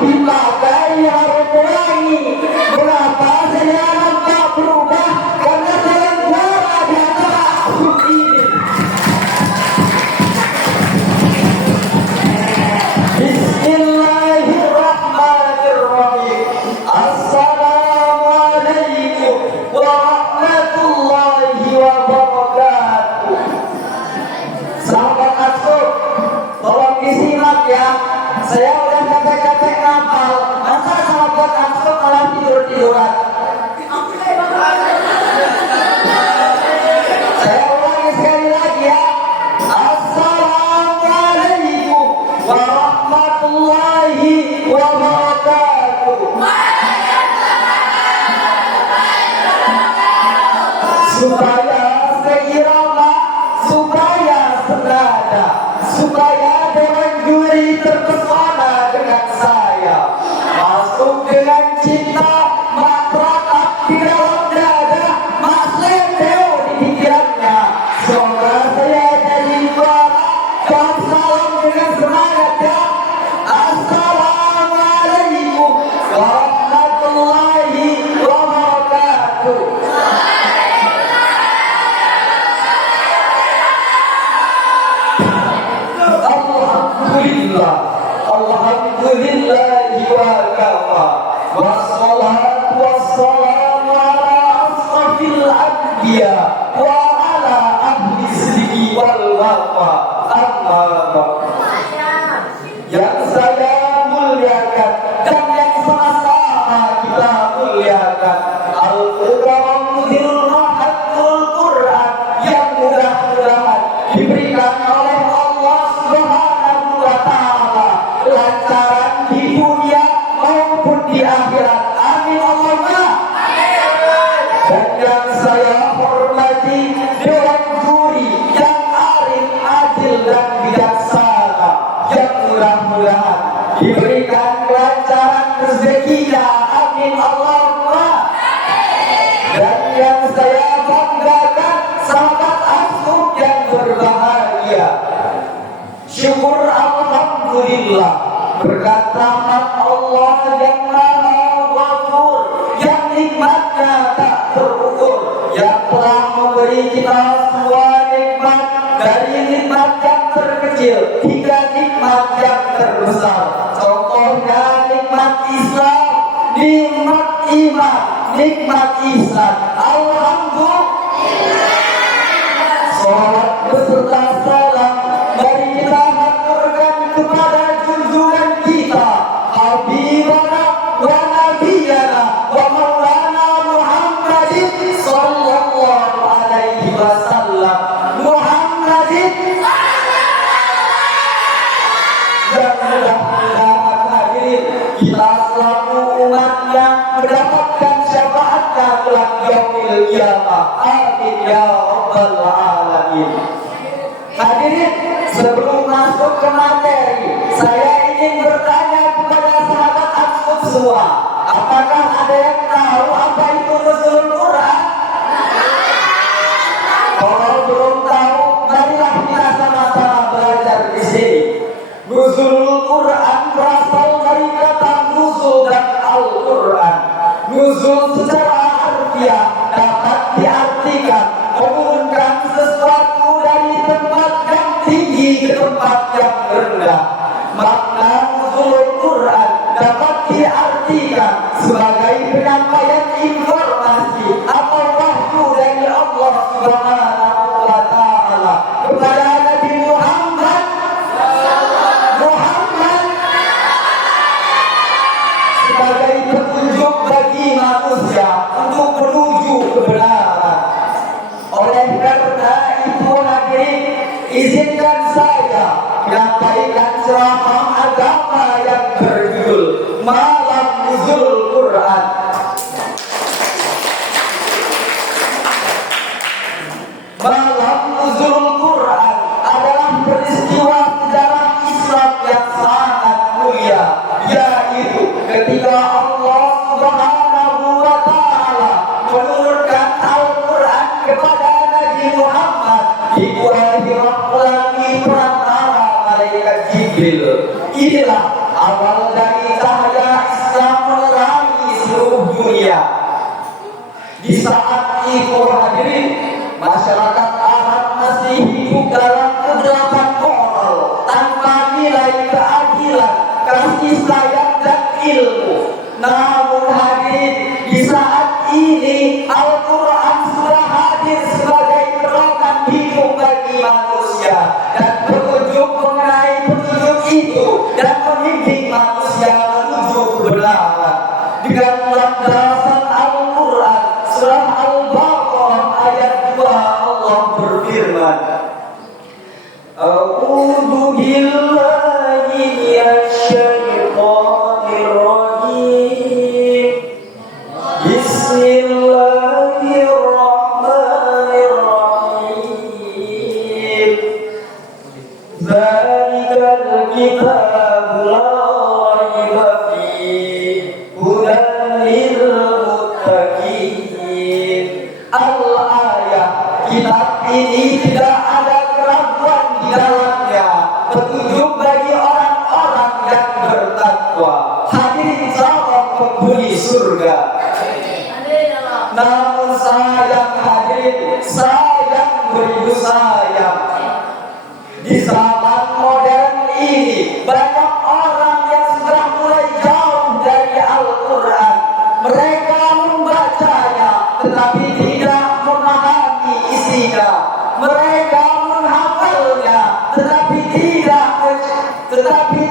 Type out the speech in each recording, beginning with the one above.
dipakai harus pelangi. Kenapa saya nampak berubah? Karena saya juara di antara aku ini. Bismillahirrahmanirrahim. Assalamualaikum warahmatullahi wabarakatuh. Sahabat Aksur, tolong disimak ya. Saya udah capek-capek ngapal, masa sahabat Aksur malah tidur-tiduran. Saya ulangi sekali lagi ya. Assalamualaikum warahmatullahi wabarakatuh. Supaya seirama, supaya senada, supaya dewan juri terpesona dengan saya, masuk dengan cinta, matratap di dalam dada, mas lembeo di pikirannya. Semoga saya jadi juara. Jawab salam dengan semangat ya. Assalamualaikum warahmatullahi wabarakatuh. Alhamdulillah, alhamdulillah wa kafa. Wassalatu wassalamu ala asrafil anbiya wa ala ahli sidqi wal wafa. Amma ba'd. Yang saya muliakan dan yang sama-sama kita muliakan, Al-Quranul Mahatul Quran yang mudah-mudahan diberikan oleh Allah Subhanahu wa Ta'ala lancaran di dunia maupun di akhirat. Amin Allahumma. Dan yang saya hormati dewan juri yang arif, adil dan bijaksana, yang mudah-mudahan diberikan kelancaran rezekinya. Amin Allahumma. Dan yang saya banggakan sahabat Aksur yang berbahagia, syukur alhamdulillah berkat rahmat Allah yang maha ghafur, yang nikmatnya tak terukur, yang telah memberi kita semua nikmat, dari nikmat yang terkecil hingga nikmat yang terbesar. Contohnya nikmat Islam, nikmat iman, nikmat ihsan. Alhamdulillah. Salat beserta salam mari kita haturkan kepada junjungan kita, Habibana wa Nabiyana wa Maulana Muhammadin sallallahu alaihi wasallam. Muhammadin. Dan mudah-mudahan hadirin kita selalu umatnya mendapatkan syafaatnya kelak yaumil qiyamah. Amin ya rabbal alamin. Hadirin, sebelum masuk ke materi, saya ingin bertanya kepada sahabat Aksur semua, apakah ada yang tahu apa itu Nuzulul Quran? Kalau belum tahu, marilah kita sama-sama belajar di sini. Nuzulul Quran berasal dari kata nuzul dan Al-Quran. Nuzul secara harfiah dapat diartikan menurunkan sesuatu dari tempat yang tinggi ke tempat yang rendah. Makna nuzulul Quran dapat diartikan sebagai penyampaian informasi atau wahyu dari Allah Subhanahu wa Ta'ala kepada Nabi Muhammad sebagai petunjuk bagi manusia untuk menuju kebenaran. Oleh karena itu hadirin, izinkan saya menyampaikan ceramah agama yang berjudul Malam Nuzulul Quran. Malam Nuzulul Quran adalah peristiwa sejarah Islam yang sangat mulia, yaitu ketika Allah Subhanahu wa Ta'ala menurunkan Al-Quran kepada Nabi Muhammad di Gua Hira melalui perantara malaikat Jibril. Inilah awal dari cahaya dunia. Di saat itu hadirin, masyarakat Arab masih hidup dalam kegelapan moral tanpa nilai keadilan, kasih sayang dan ilmu. Namun hadirin, di saat ini Al-Quran sudah hadir sebagai pedoman hidup bagi manusia dan petunjuk mengenai petunjuk itu dan membimbing manusia menuju kebenaran. Dengan landasan Al-Quran surah Al-Baqarah ayat 2, Allah berfirman, A'udzu billahi minasyaitonir rajim. Bismillahirrahmanirrahim. Dzalikal kitabu la raiba fihi hudan lil muttaqin. Al-ayat, kitab ini tidak ada keraguan di dalamnya, petunjuk bagi orang-orang yang bertakwa. Hadirin calon penghuni surga. Namun sayang hadirin, sayang beribu sayang, di zaman modern ini banyak orang yang sudah mulai jauh dari Al-Quran. Mereka membacanya tetapi tidak memahami isinya. Mereka menghafalnya tetapi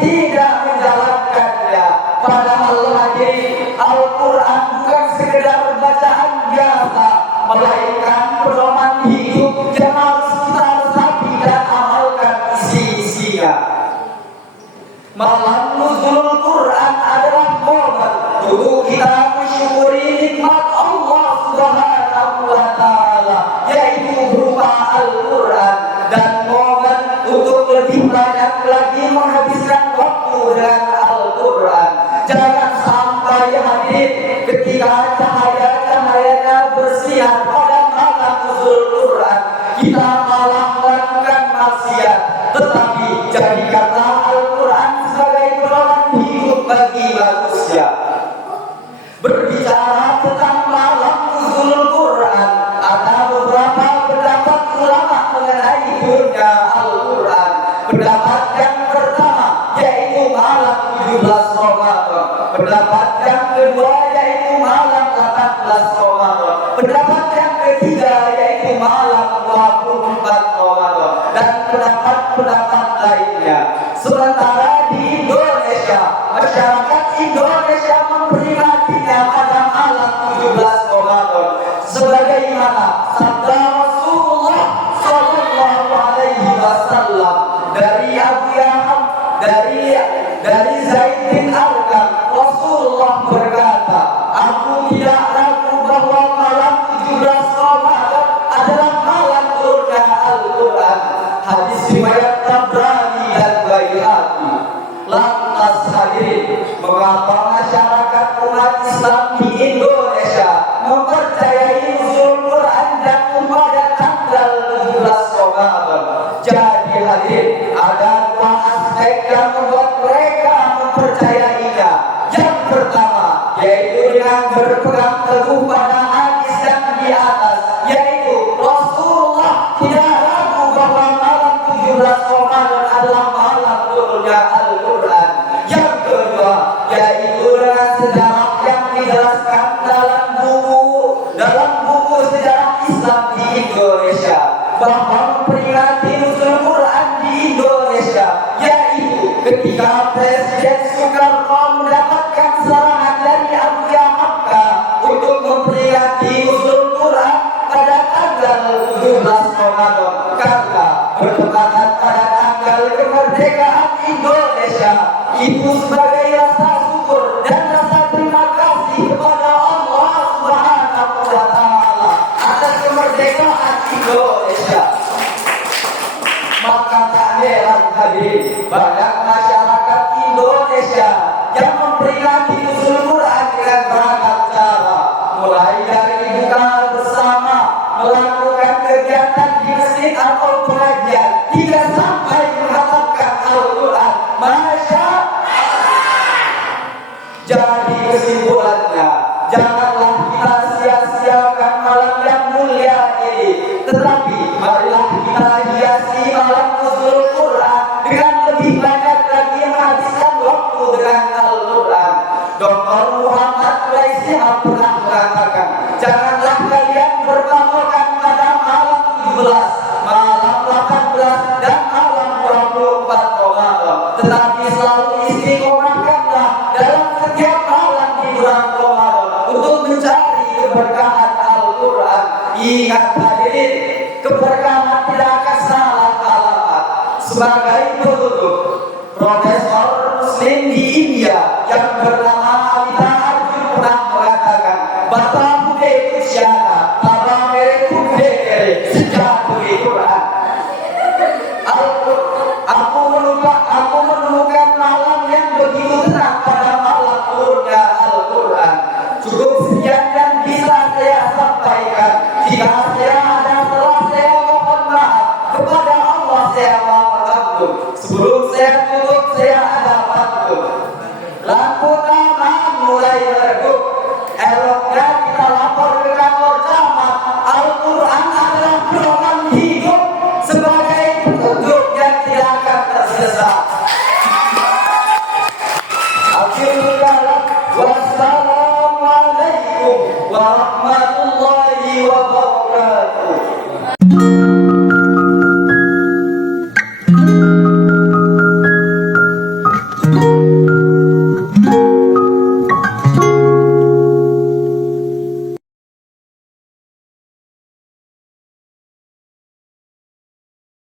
tidak menjalankannya. Padahal hadirin, Al-Quran bukan sekedar bacaan biasa, melainkan pedoman hidup yang harus kita resapi dan amalkan isi-isinya. Malam nuzul Quran adalah momen untuk kita mensyukuri nikmat Allah Subhanahu wa Ta'ala, yaitu berupa Al-Quran, dan momen untuk lebih banyak lagi menghabiskan waktu dengan Al-Quran. Jangan sampai hadirin, ketika cahaya-cahayanya bersinar pada malam nuzul Quran, kita malah melakukan maksiat. Tetapi jadikanlah Al-Quran sebagai pedoman hidup bagi manusia. Berbicara tentang malam nuzul Quran, ada beberapa pendapat ulama mengenai turunnya Al-Quran. Pendapat yang pertama yaitu malam 17 Ramadan. Pendapat yang kedua yaitu malam 18 Ramadan. Pendapat yang ketiga yaitu malam 24 Ramadan, dan pendapat lainnya. Sementara di Indonesia, masyarakat Indonesia memperingatinya pada malam 17 Ramadan, sebagaimana sabda Rasulullah Sallallahu Alaihi Wasallam dari Abu Yahya dari Zaid bin Arqam. Rasulullah berkata, aku tidak ragu bahwa malam 17 Ramadan adalah malam turunnya Al-Quran. Hadis riwayat Tabrani dan Baihaqi. Lantas hadirin, mengapa masyarakat umat Islam di Indonesia mempercayai nuzul Quran dan pada tanggal 17 Ramadan? Jadi hadirin, ada dua aspek yang membuat mereka mempercayainya. Yang pertama yaitu dengan berpegang teguh pada hadis yang di atas, yaitu Rasulullah tidak ragu bahwa malam 17 Ramadan adalah malam turunnya Al-Quran. Yang kedua yaitu dengan sejarah yang dijelaskan dalam buku sejarah Islam di Indonesia, bahwa memperingati nuzul Quran di Indonesia yaitu ketika Presiden Soekarno mendapatkan serangan dari Abu Yahya untuk memperingati nuzul Quran pada tanggal 17 Ramadan, karena bertepatan pada tanggal kemerdekaan Indonesia. Itu sebagai rasa syukur dan rasa terima kasih kepada Allah Subhanahu wa Ta'ala atas kemerdekaan Indonesia. Maka tak heran hadirin, banyak masyarakat Indonesia yang memperingati nuzul Quran dengan beragam cara, mulai dari buka bersama, melakukan kegiatan di masjid atau pengajian, hingga sampai menghatamkan Al-Quran. Masya Allah. Jadi kesimpulannya, jangan Syihab pernah mengatakan, janganlah kalian berpatokan pada malam 17, malam 18 dan malam 24 Ramadan, tetapi selalu istiqomahkanlah dalam setiap malam di bulan Ramadan untuk mencari keberkahan Al-Quran. Ingat hadirin, keberkahan tidak akan salah alamat. Sebagai penutup, Profesor Muslim di India yang bernama Amita Arjun pernah mengatakan, Bata Bude Kusyana, Bata Mere Bude sejak Quran. Aku menemukan malam yang begitu tenang pada malam turunnya Al-Quran. Cukup sekian yang bisa saya sampaikan. Jika saya ada salah, saya mohon maaf kepada Allah, saya mohon ampun. Sebelum saya tutup, saya ada pantun. Lampu taman mulai meredup, eloknya kita lapor ke kantor camat. Al-Quran adalah pedoman hidup sebagai petunjuk yang tidak akan tersesat. Wassalamualaikum warahmatullahi wabarakatuh.